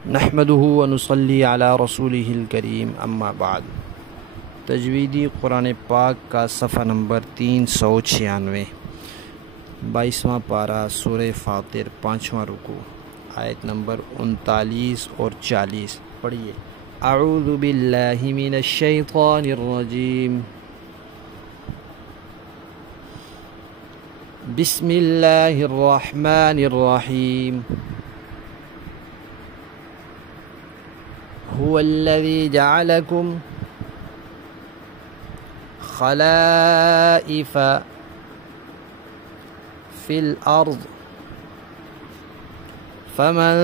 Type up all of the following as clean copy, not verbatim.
नहमदुहु व नुसल्ली अला रसूलिहिल करीम अम्मा बाद। तजवीदी कुरान पाक का सफ़ा नंबर 396, 22वां पारा सूरह फातिर, 5वां रुकू, आयत नंबर 39 और 40। पढ़िए। अऊज़ु बिल्लाहि मिनश शैतानिर रजीम, बिस्मिल्लाहिर रहमानिर रहीम। हुवल्लज़ी जअलकुम खलाइफ़ फिल अर्ज़ फमन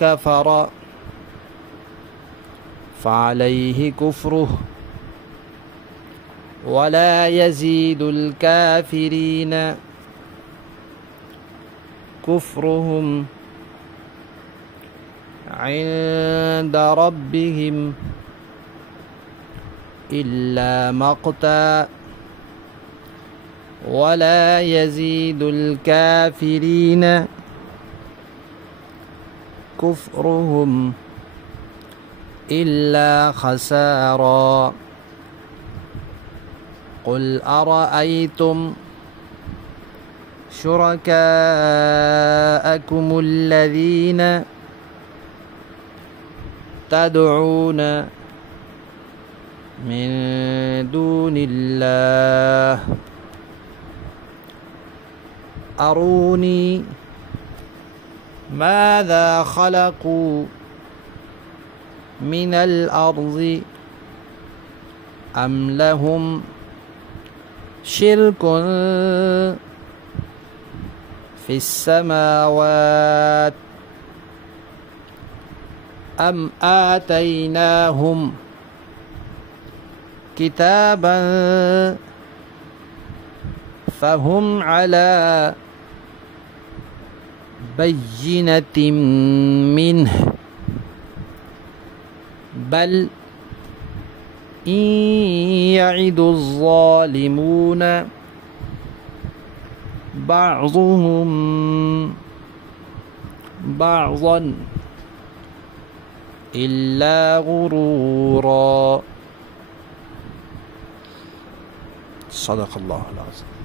कफ़र फ़अलैहि कुफ़्रुहु वला यज़ीदुल काफ़िरीन कुफ़्रुहुम इंद रब्बिहिम इल्ला मक़ता वला यज़ीदुल काफ़िरीन कुफ़्रुहुम इल्ला खसारा। क़ुल अरअयतुम शुरकाअकुमुल्लज़ीन तदऊन मिन दूनिल्लाह अरूनी माज़ा खलक़ू मिनल अर्ज़ि अम लहुम शिर्कुन फिस्समावात अम आतैनाहुम किताबन फ़हुम अला बय्यिनतिम मिन्हु बल इन यइदुज़्ज़ालिमून बअज़ुहुम बअज़न इल्ला गुरूरा। सदक़ल्लाहुल अज़ीम।